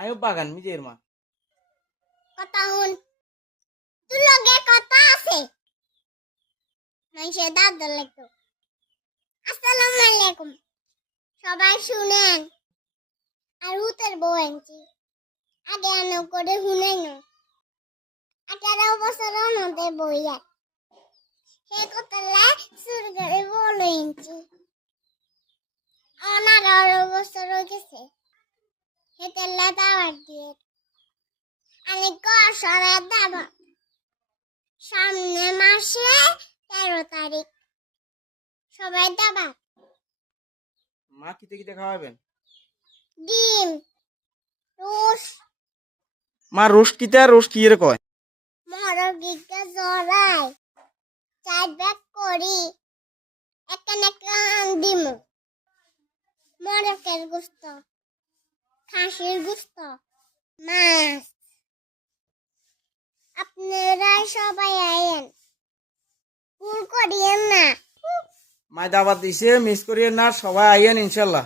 আয়ো বাগান মিজের মা কথা হুন তুই লগে কথা আছে মানুষের দাদা লাগতো আসসালামু আলাইকুম সবাই শুনেন আর হুতের বউ আনছি আগে আনো করে শুনেন 18 বছর আমাদের বইয়া সে কথালে শুরু করে বলে আনছি আমার 18 বছর হয়ে গেছে সেটালে দাওয়াত দিয়ে আমি সরাই দাবা সামনে মাসে 13 তারিখ সবাই দাবা মা কিতে কিতে খাওয়াবেন ডিম রোস মা রোস্ট কিতে আর রোস্ট কি এর কয় মরগিকে জড়াই চার ব্যাগ করি একান দিম মরকের গুস্ত খাসির গুস্ত মাছ আপনারা সবাই আয়েন ভুল করিয়েন না মা দাওয়াত দিছে মিস করিয়েন না সবাই আইয়েন ইনশাল্লাহ